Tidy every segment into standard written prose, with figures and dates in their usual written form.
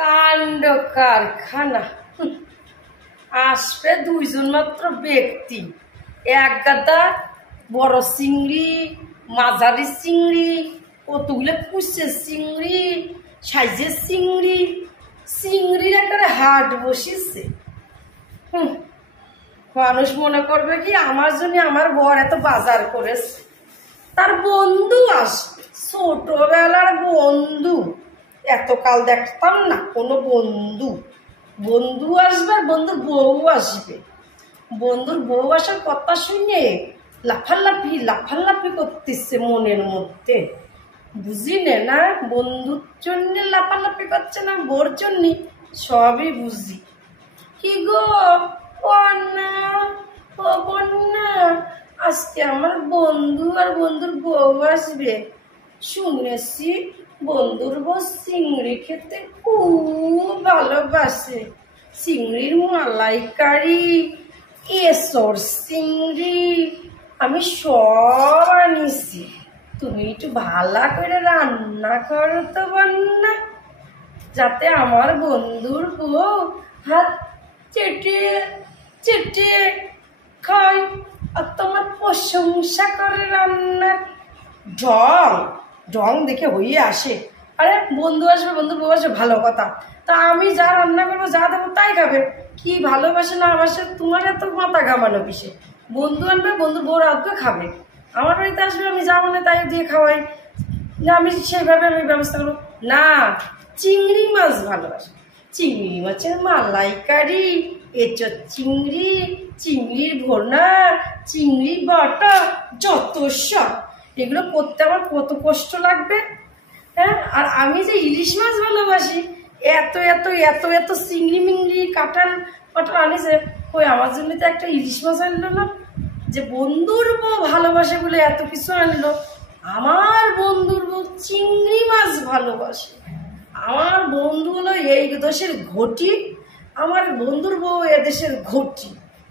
কাণ্ড কারখানা। আসবে দুইজন মাত্র ব্যক্তি, এক গাদা বড় চিংড়ি, মাঝারি চিংড়ি, কতগুলো কুচের চিংড়ি, সাইজের চিংড়ি, চিংড়ির একটা হাট বসেছে। মানুষ মনে করবে কি আমার জন্য আমার বর এত বাজার করেছে। তার বন্ধু আসবে, ছোটবেলার বন্ধু, এতকাল দেখতাম না কোনো বন্ধু। বন্ধু আসবে আর বন্ধুর বউ আসবে। বন্ধুর বউ আসার কথা শুনে লাফালাফি করতেছে মনের মধ্যে। বুঝি না বন্ধুর জন্য লাফালাফি করছে না বোর জন্য, সবই বুঝি। কি গো বন্যা, ও বন্যা, আজকে আমার বন্ধু আর বন্ধুর বউ আসবে। শুনেছি বন্ধুর বউ চিংড়ি খেতে খুব ভালোবাসে। চিংড়ির মালাইকারি, কেশর চিংড়ি আমি সব আনিছি। তুমি একটু ভালো করে রান্না করো তো বন্যা, যাতে আমার বন্ধুর বউ হাত চেটে চেটে খায় আর তোমার প্রশংসা করে রান্নার। ঢং দেখে হয়ে আসে। আরে বন্ধু আসবে, বন্ধুর বউ আসবে, ভালো কথা। তা আমি যা রান্না করবো, যা দেবো তাই খাবে। কি ভালোবাসে না বাসে তোমার এত মাথা ঘামানো কিসে? বন্ধু আনবে, বন্ধুর বউ রাখবে, খাবে। আমার বাড়িতে আসবে, আমি যা মনে তাই দিয়ে খাওয়াই না, আমি সেইভাবে আমি ব্যবস্থা করবো না। চিংড়ি মাছ ভালোবাসে, চিংড়ি মাছের মালাইকারি, এঁচোড় চিংড়ি, চিংড়ির ভোনা, চিংড়ি বাটা, যত সব। এগুলো করতে আমার কত কষ্ট লাগবে। হ্যাঁ, আর আমি যে ইলিশ মাছ ভালোবাসি, এত এত এত এত চিংড়ি মিংড়ি কাঁঠাল কাঁঠাল আনিছে। ওই আমার জন্য তো একটা ইলিশ মাছ আনলো না। যে বন্ধুর বউ ভালোবাসে বলে এত কিছু আনলো। আমার বন্ধুর বউ চিংড়ি মাছ ভালোবাসে। আমার বন্ধু হলো এই দেশের ঘটি, আমার বন্ধুর বউ এদেশের ঘটি।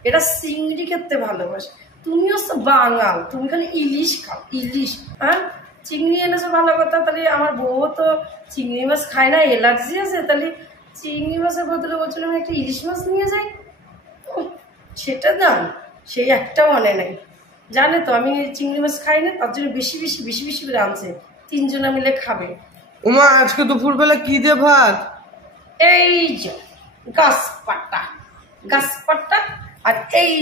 এটা চিংড়ি খেতে ভালোবাসে। তুমিও তো বাঙাল, তুমি খালি ইলিশ খাও, ইলিশ। হ্যাঁ, চিংড়ি এনেছো ভালো কথা। তাহলে আমার বউ তো চিংড়ি মাছ খায় না, অ্যালার্জি আছে। তাহলে চিংড়ি মাছের বদলে বলছিল আমি একটা ইলিশ মাছ নিয়ে যাই। সেটা দাম সেই একটাও আনে নাই। জানে তো আমি চিংড়ি মাছ খাই না, তার জন্য বেশি বেশি বেশি বেশি করে আনছে। তিনজনা মিলে খাবে। ওমা, আজকে দুপুরবেলা কি দিয়ে ভাত? এই যে গাছপাতা আর এই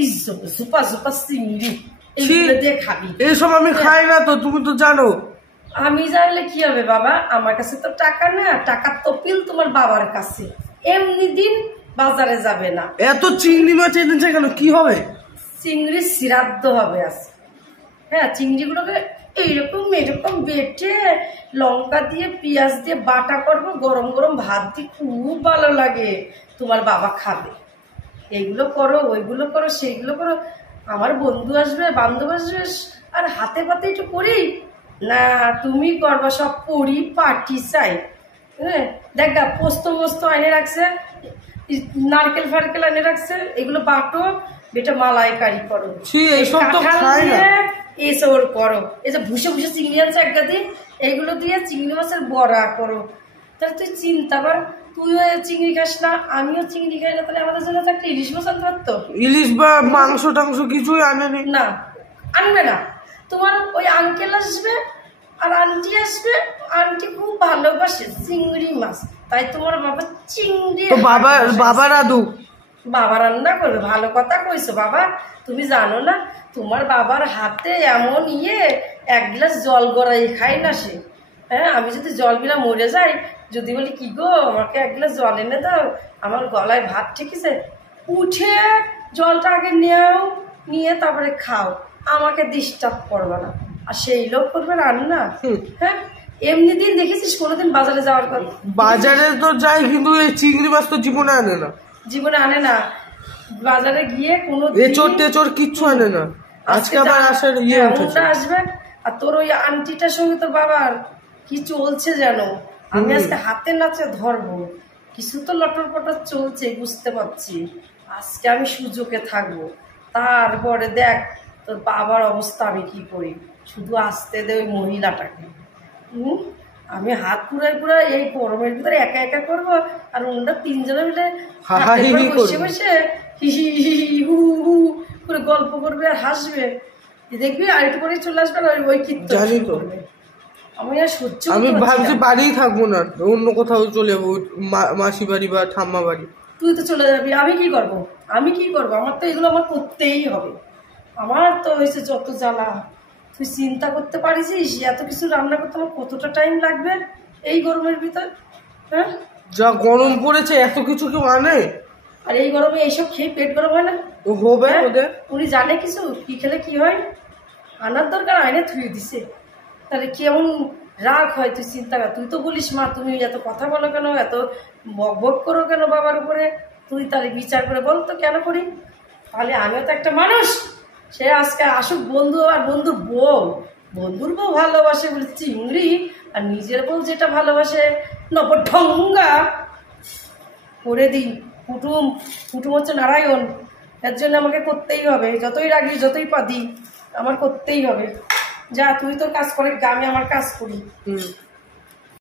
ঝুপা ঝুপা চিংড়ি, এইগুলো দিয়ে খাবি। এইসব আমি খাই না তো, তুমি তো জানো। আমি জানলে কি হবে বাবা? আমার কাছে তো টাকা না, টাকার তপিল তোমার বাবার কাছে। এমনি দিন বাজারে যাবে না। এত চিংড়ি মাছ এনেছে কেন, কি হবে? চিংড়ির শ্রাদ্ধ হবে আজ। হ্যাঁ, চিংড়িগুলোকে এইরকম এরকম বেটে লঙ্কা দিয়ে পেঁয়াজ দিয়ে বাটা করবো, গরম গরম ভাত দিয়ে খুব ভালো লাগে। তোমার বাবা খাবে। এইগুলো করো, ওইগুলো করো, সেইগুলো করো। আমার বন্ধু আসবে, বান্ধব আসবে, আর হাতে পাতে একটু করি না। তুমি করবা সব করি, পাটি চাই। হ্যাঁ, দেখ গা পোস্ত মোস্ত এনে রাখছে, নারকেল ফারকেল এনে রাখছে। এগুলো বাটো, বেটা মালাইকারি করো, এসব করো। এই যে ভুষে ভুষে চিংড়ি আনছে এক গাদি, এইগুলো দিয়ে চিংড়ি মাছের বড়া করো। তাহলে তুই চিন্তা কর, তুইও চিংড়ি খাস না, আমিও চিংড়ি খাই না, তাহলে আমাদের জন্য তো একটা ইলিশ মাছ আনতে পারতো। ইলিশ বা মাংস টাংস কিছুই আনেনি না, আনবে না। তোমার ওই আঙ্কেল আসবে আর আন্টি আসবে। আন্টি খুব ভালোবাসে চিংড়ি মাছ, তাই তোমার বাবা চিংড়ি। বাবা রাধু বাবা রান্না করবে। ভালো কথা কইছো বাবা। তুমি জানো না তোমার বাবার হাতে এমন এক গ্লাস জল গড়াই খায় না সে। হ্যাঁ, আমি যদি জল বিনা মরে যাই, যদি বলি কি গো আমাকে এক গ্লাস জল এনে দাও, আমার গলায় ভাত ঠেকেছে, উঠে জলটা আগে নেও, নিয়ে তারপরে খাও, আমাকে ডিস্টার্ব করবে না। আর সেই লোক করবে রান্না। হ্যাঁ, এমনি দিন দেখেছিস কোনোদিন বাজারে যাওয়ার কথা? বাজারে তো যাই, কিন্তু এই চিংড়ি মাছ তো জীবনে আনে না। জীবনে আনে না। বাজারে গিয়ে কোনো এচোর টেচোর কিচ্ছু আনে না। আজকে আবার আসার আসবে। আর তোর ওই আন্টিটার সঙ্গে তো বাবার কি চলছে জানো? আমি আজকে হাতে নাচে ধরবো। কিছু তো লটর পটর চলছে, বুঝতে পারছি। আজকে আমি সুযোগে থাকবো। তারপরে দেখ তোর বাবার অবস্থা আমি কি করি। শুধু আসতে দে ওই মহিলাটাকে। আমি হাত পুরাই এই গরমের ভিতরে একা একা করবো, আর ওনারা তিনজনে মিলে বসে বসে হিহি হিহি হু হু করে গল্প করবে আর হাসবে, দেখবি আর একটু করে চলে আসবে আর ওই কীর্তন করবে। আমি আর সহ্য আমি ভাবছি বাড়িই থাকবো না, অন্য কোথাও চলে যাবো, মাসি বাড়ি বা ঠাম্মা বাড়ি। তুই তো চলে যাবি, আমি কি করব? আমার তো এগুলো আমার করতেই হবে। আমার তো হয়েছে যত জ্বালা, তুই চিন্তা করতে পারিস এত কিছু রান্না করতে আমার কতটা টাইম লাগবে এই গরমের ভিতর? হ্যাঁ, যা গরম পড়েছে এত কিছু কেউ আনে? আর এই গরমে এইসব খেয়ে পেট গরম হয় না? হবে ওদের। উনি জানে কিছু কি খেলে কি হয়? আনার দরকার, আইনে থুয়ে দিছে, তাহলে কেমন রাগ হয় তুই চিন্তা কর। তুই তো বলিস মা তুমি এত কথা বলো কেন, এত বক বক করো কেন বাবার উপরে, তুই তাহলে বিচার করে বল তো কেন করি? তাহলে আমিও তো একটা মানুষ। সে আজকে আসুক বন্ধু, আর বন্ধুর বউ ভালোবাসে বলে চিংড়ি, আর নিজের বউ যেটা ভালোবাসে নপঢঙ্গা করে দিই। কুটুম হচ্ছে নারায়ণ, এর জন্য আমাকে করতেই হবে, যতই রাগি যতই পাদি আমার করতেই হবে। যা তুই তোর কাজ করে, আমি আমার কাজ করি।